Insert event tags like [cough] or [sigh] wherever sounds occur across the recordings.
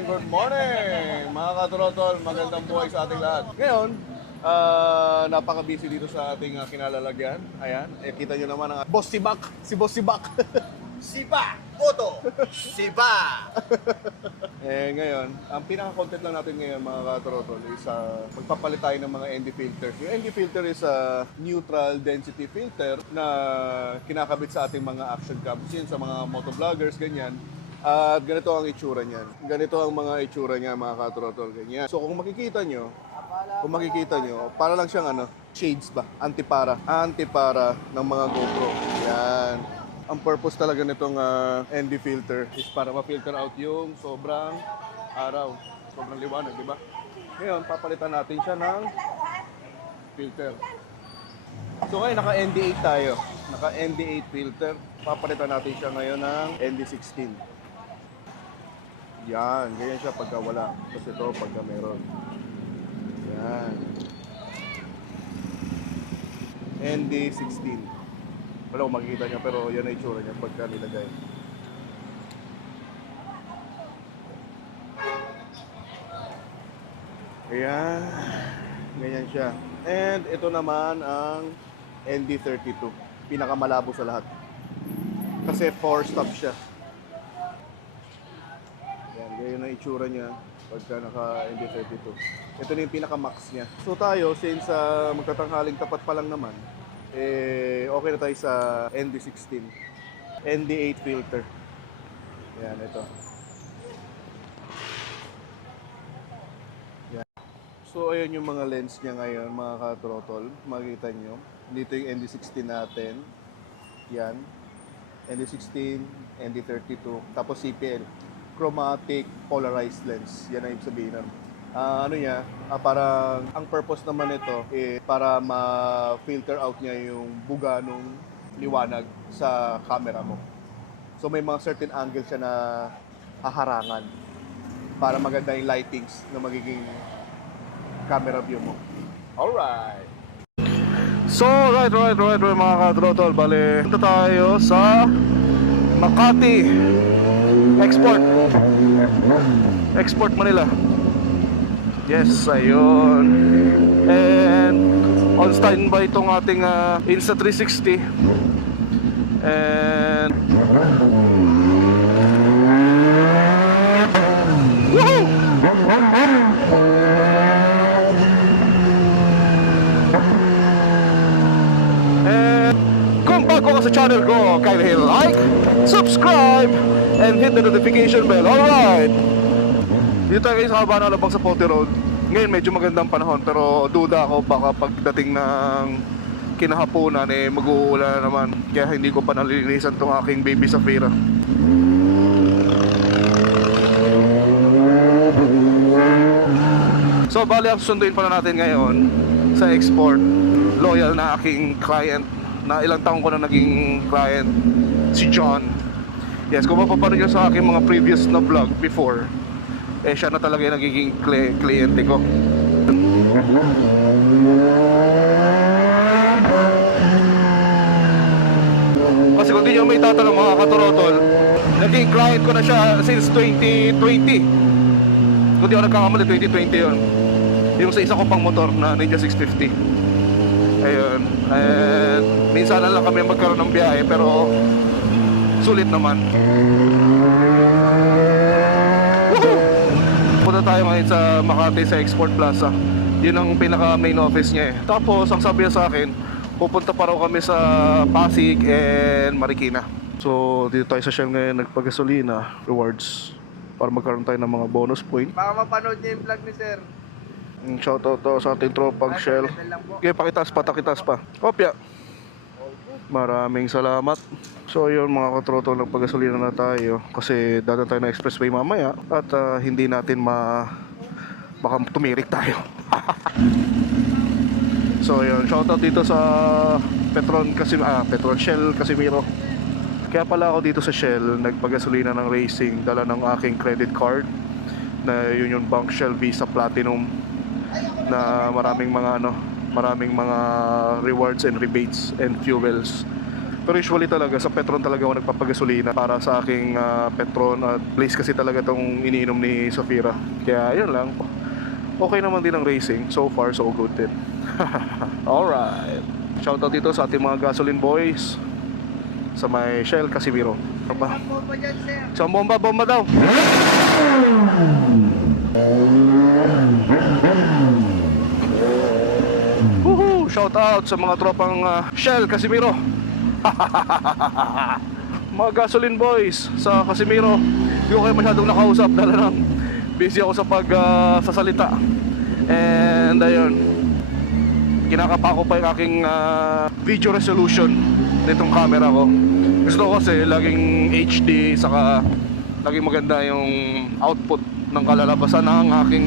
morning, good morning! Mga katrotol, magandang buhay sa ating lahat. Ngayon, ah, napaka-busy dito sa ating ah, kinalalagyan. Ayan, eh, kita nyo naman ang Boss Sibak, si Boss Sibak. [laughs] Siba! Oto! Siba! [laughs] eh, ngayon, ang pinaka-content lang natin ngayon mga katrotol is ah, magpapalit tayo ng mga ND filter. Yung ND filter is a neutral density filter na kinakabit sa ating mga action cams yun, sa mga motovloggers, ganyan. At ganito ang itsura niyan. Ganito ang mga itsura niya mga katrotol, ganyan. So kung makikita nyo, kung makikita nyo, para lang siyang ano, shades ba? Antipara. Antipara ng mga GoPro. Yan. Ang purpose talaga nitong ah, ND filter is para ma-filter out yung sobrang araw. Sobrang liwanag, di ba? Ngayon, papalitan natin siya ng filter. So ngayon, naka ND8 tayo. Naka ND8 filter. Papalitan natin siya ngayon ng ND16. Yan, ganyan siya pagka wala. Tapos ito pagka meron. Yan. ND16. Wala kung makikita niya pero yan ang itsura niya pagka nilagay. Ayan. Ganyan siya. And ito naman ang ND32. Pinakamalabo sa lahat. Kasi 4 stop siya. Yan, ganyan ang itsura niya pagka naka ND32. Ito na yung pinaka-max niya. So tayo, since uh, magtatanghaling tapat pa lang naman, eh, okay na tayo sa ND16. ND8 filter. Yan, ito. Yan. So, ayan yung mga lens niya ngayon, mga ka-throttle. Makikita nyo. Dito yung ND16 natin. Yan. ND16, ND32, tapos CPL. Chromatic polarized lens. Yan ang ibig sabihin nun. Ah, ano niya, ah, parang ang purpose naman nito eh para ma-filter out niya yung buga nung liwanag sa camera mo. So may mga certain angle siya na haharangan para maganda yung lightings na magiging camera view mo. Alright! So, right, right, right, right mga ka-throttle. Bale, punta tayo sa Makati Export. Export Manila. Yes, ayun. And on standby itong ating ah, Insta360. And Woohoo! And kung bago ka sa channel ko, kindly like, subscribe, and hit the notification bell. Alright! Dito tayo sa haba ng labang sa Pote Road. Ngayon medyo magandang panahon pero duda ako baka pagdating ng kinahaponan eh mag-uulan na naman. Kaya hindi ko pa nalilinisan tong aking baby Safira. So bali ang susunduin pala natin ngayon sa export loyal na aking client na ilang taong ko na naging client si John. Yes, kung mapapanood nyo sa aking mga previous na vlog before, eh siya na talaga yung nagiging kli- kliyente ko. Kasi kung di nyo may tatanong mga katurotol, naging client ko na siya since 2020. Kung di ako nagkakamali, 2020 yun. Yung sa isa ko pang motor na Ninja 650. Ayun. And minsan na lang kami magkaroon ng biyahe pero sulit naman. Punta tayo ngayon sa Makati sa Export Plaza. Yun ang pinaka main office niya eh. Tapos ang sabi niya sa akin, pupunta pa raw kami sa Pasig and Marikina. So dito tayo sa Shell ngayon nagpagasolina rewards para magkaroon tayo ng mga bonus point. Baka mapanood niya yung vlog ni sir. Mm, Shoutout to sa ating tropang Shell. Okay, pakitas pa, takitas pa. Kopya. Maraming salamat. So yun mga katroto, nagpagasolina na tayo kasi dadaan tayo ng expressway mamaya at ah, hindi natin ma baka tumirik tayo. [laughs] so yun, shoutout dito sa Petron kasi ah, Petron Shell Casimiro. Kaya pala ako dito sa Shell, nagpagasolina ng racing, dala ng aking credit card na Union Bank Shell Visa Platinum na maraming mga ano, maraming mga rewards and rebates and fuels. Pero usually talaga, sa Petron talaga ako nagpapagasolina para sa aking ah, Petron at place kasi talaga tong iniinom ni Safira. Kaya yun lang. Okay naman din ang racing. So far, so good din. [laughs] Alright. Shoutout dito sa ating mga gasoline boys sa may Shell Casimiro. Ano ba? Sir. Isang bomba, bomba daw. Woohoo! Shout out sa mga tropang ah, Shell Casimiro. [laughs] mga gasoline boys sa Casimiro. Hindi ko kayo masyadong nakausap dahil lang busy ako sa pag ah, sasalita. And ayun, kinakapa ko pa yung aking ah, video resolution nitong camera ko. Gusto ko kasi laging HD saka laging maganda yung output ng kalalabasan ng aking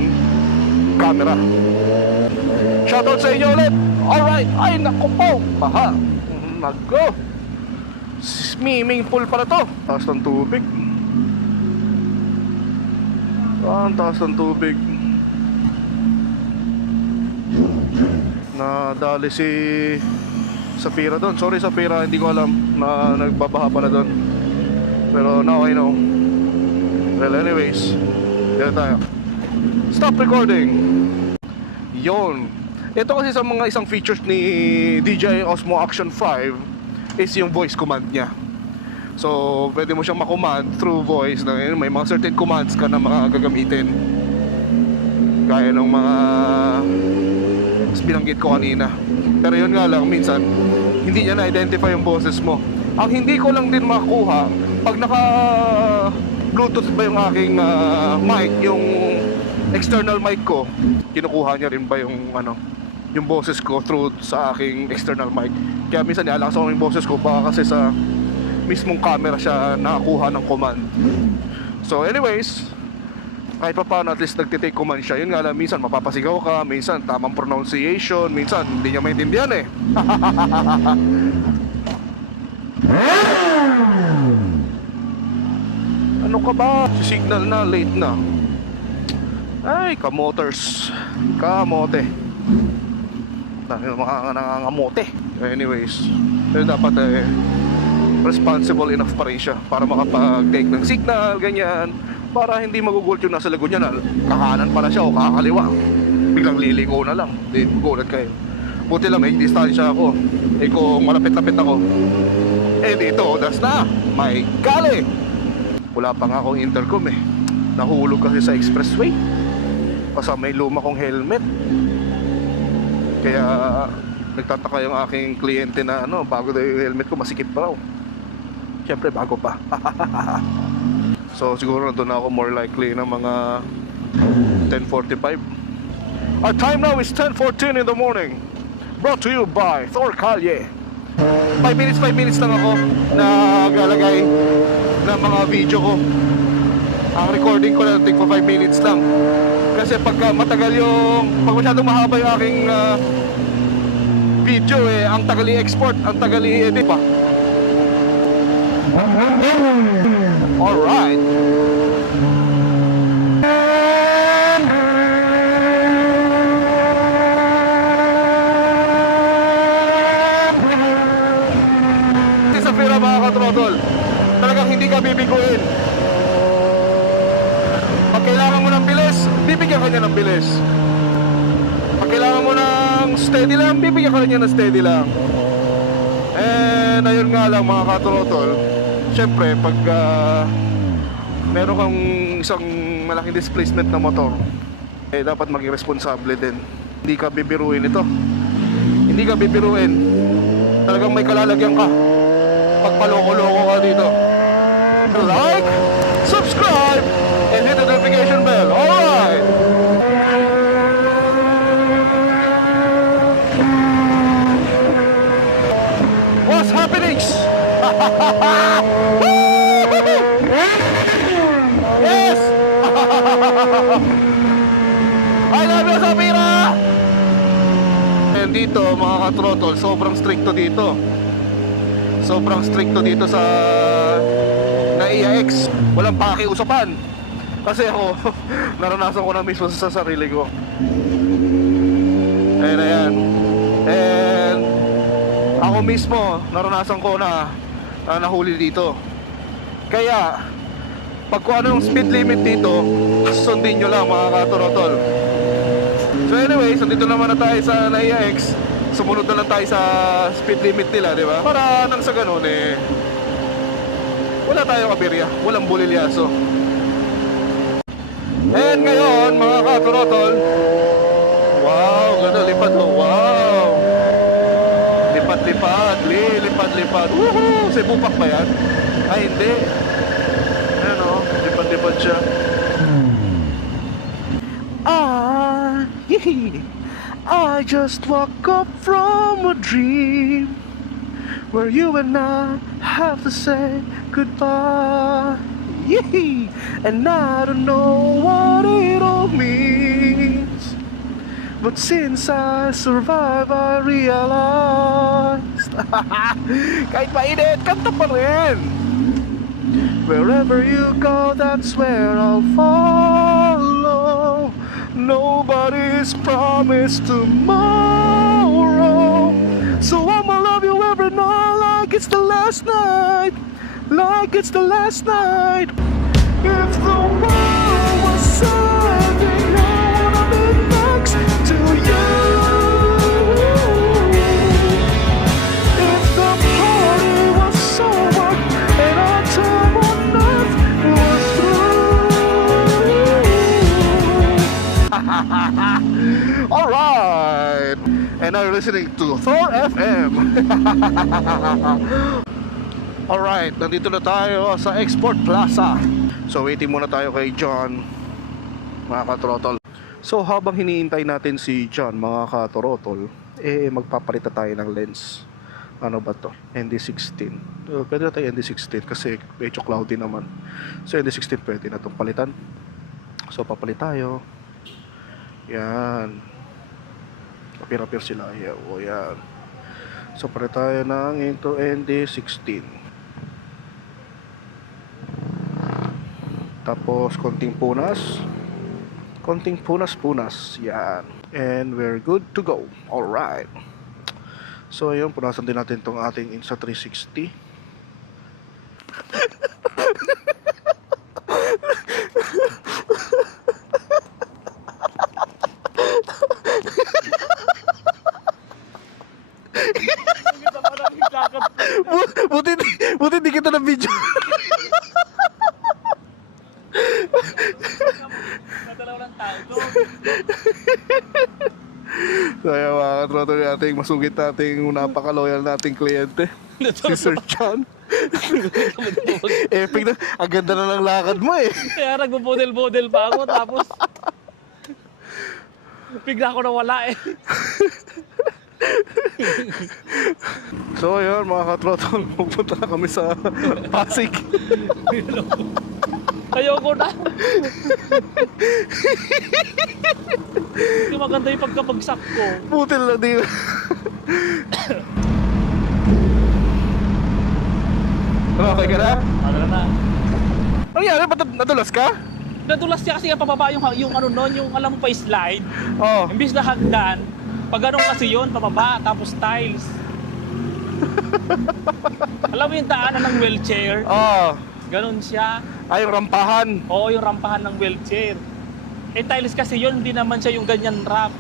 camera. Shoutout sa inyo ulit! Alright! Ay, naku po! Baha! Nako! Swimming pool pala to! Taas ng tubig. Ah, ang taas ng tubig. Nadali si Safira doon. Sorry Safira, hindi ko alam na nagbabaha pala doon. Pero now I know. Well, anyways, dito tayo. Stop recording! Yon. Ito kasi sa mga isang features ni DJI Osmo Action 5 is yung voice command niya. So, pwede mo siyang makommand through voice na may mga certain commands ka na mga gagamitin. Gaya ng mga binanggit ko kanina. Pero yun nga lang, minsan, hindi niya na-identify yung boses mo. Ang hindi ko lang din makuha, pag naka Bluetooth ba yung aking ah, mic, yung external mic ko, kinukuha niya rin ba yung ano, yung boses ko through sa aking external mic. Kaya minsan nialakas ako yung boses ko baka kasi sa mismong camera siya nakakuha ng command. So anyways, kahit pa paano at least nagtitake command siya. Yun nga lang, minsan mapapasigaw ka, minsan tamang pronunciation, minsan hindi niya maintindihan eh. [laughs] ano ka ba? Si signal na, late na. Ay, kamotors. Kamote. Dahil mga nangangamote. Anyways, yun dapat eh, responsible enough pa rin siya para makapag-take ng signal, ganyan. Para hindi magugult yung nasa lagun niya na kakanan pala siya o kakaliwa. Biglang liliko na lang. Di gulat kayo. Buti lang may distansya ako. Eh kung malapit-lapit ako, eh dito, das na. May gali. Wala pa nga akong intercom eh. Nahulog kasi sa expressway. Kasama may luma kong helmet. Kaya nagtataka yung aking kliyente na ano, bago daw yung helmet ko, masikip pa raw. Siyempre, bago pa. [laughs] so, siguro nandun ako more likely ng mga 10.45. Our time now is 10.14 in the morning. Brought to you by Thor Kalye. 5 minutes, 5 minutes lang ako naglalagay ng mga video ko. Ang recording ko na tig pa 5 minutes lang. Kasi pagka matagal yung, pag masyadong mahaba yung aking ah, video eh, ang tagal i-export, ang tagal i-edit pa. Alright. Bibigyan ka niya ng bilis. Pag kailangan mo ng steady lang, bibigyan ka niya ng steady lang. And ayun nga lang mga katrotol, syempre pag ah, meron kang isang malaking displacement na motor, eh dapat maging responsable din. Hindi ka bibiruin ito. Hindi ka bibiruin. Talagang may kalalagyan ka. Pagpaloko-loko ka dito. Like, subscribe, and hit the notification bell. Alright! What's happening? Yes! [laughs] I love you, Sapira! And dito, mga katrotol, sobrang stricto dito. Sobrang stricto dito sa NAIA X. Walang pakiusapan. Kasi ako, [laughs] naranasan ko na mismo sa sarili ko. Ayan, ayan. And Ako mismo, naranasan ko na, na nahuli dito. Kaya, pag kung ano yung speed limit dito, [laughs] sundin nyo lang mga katurotol. So anyways, nandito naman na tayo sa NAIA X. Sumunod na lang tayo sa speed limit nila, di ba? Para nang sa ganun eh, wala tayong kabirya, walang bulilyaso. And ngayon, mga katurotol, wow, ganda, lipad oh, wow. Lipad-lipad, lilipad-lipad. Woohoo! Cebu Park ba yan? Ay, hindi. Ayan o, lipad-lipad siya. Ah, [laughs] I just woke up from a dream where you and I have to say goodbye. [laughs] And I don't know what it all means. But since I survive, I realized. [laughs] Kahit mainit, kanta pa rin. Wherever you go, that's where I'll follow. Nobody's promised tomorrow. So I'ma love you every night like it's the last night. Like it's the last night. If the world was ending, You're listening to Thor FM [laughs] Alright, nandito na tayo sa Export Plaza. So waiting muna tayo kay John, mga katrotol. So habang hiniintay natin si John, mga katrotol, eh magpapalit na tayo ng lens. Ano ba to? ND16. Uh, pwede na tayo ND16 kasi medyo cloudy naman. So ND16 pwede na itong palitan. So papalit tayo. Yan. Apir-apir sila. Yeah, o yan. So palit tayo ng into ND16. Tapos konting punas. Konting punas-punas. Yan. And we're good to go. Alright. So ayun, punasan din natin tong ating Insta 360. Buti, buti di kita na video. Nadalaw ng tao doon. Ayun mga katroto nating masugit nating napaka-loyal nating kliyente. si Sir John. Epic na. Ang ganda na ng lakad mo eh. Kaya nagbo-model-model pa ako tapos bigla ko nawala eh. [laughs] So ayun mga katrotol, [laughs] pupunta na kami sa Pasig. [laughs] Ayoko na. Hindi maganda yung pagkabagsak ko. Butil na din. [coughs] okay ka na? Ano na? Ano yan? Ba't nadulas ka? Nadulas niya kasi pababa yung, yung ano nun, yung alam mo pa slide. Oo. Oh. Imbis na hagdan, pag ganun kasi yun, pababa, tapos tiles. [laughs] alam mo yung daanan ng wheelchair? Oo. Ganun siya. Ay, yung rampahan. Oo, yung rampahan ng wheelchair. Eh, tiles kasi yun, hindi naman siya yung ganyan ramp.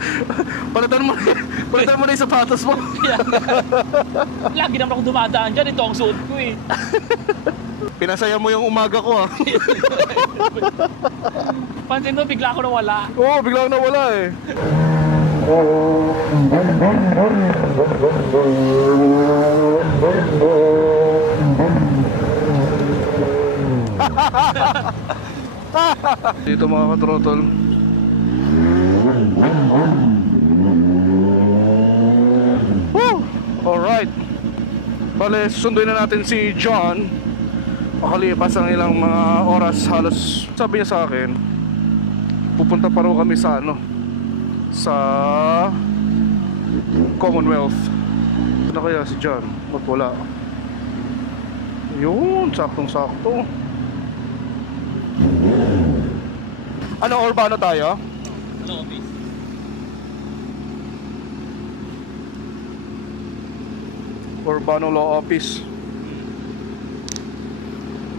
[laughs] Palitan mo, palitan mo na yung sapatos mo. [laughs] Lagi naman ako dumadaan dyan. Ito ang suot ko eh. Pinasaya mo yung umaga ko ah. [laughs] Pansin mo, bigla ako nawala. Oo, biglang nawala eh. [laughs] Dito mga katrotol. Woo! Alright. Bale, sunduin na natin si John. Makalipas ang ilang mga oras halos sabi niya sa akin pupunta pa raw kami sa ano sa Commonwealth. Ano kaya si John? Ba't wala? Yun saktong sakto ano urbano tayo office? Urbano Law Office.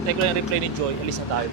Ko lang yung reply ni Joy, alis na tayo.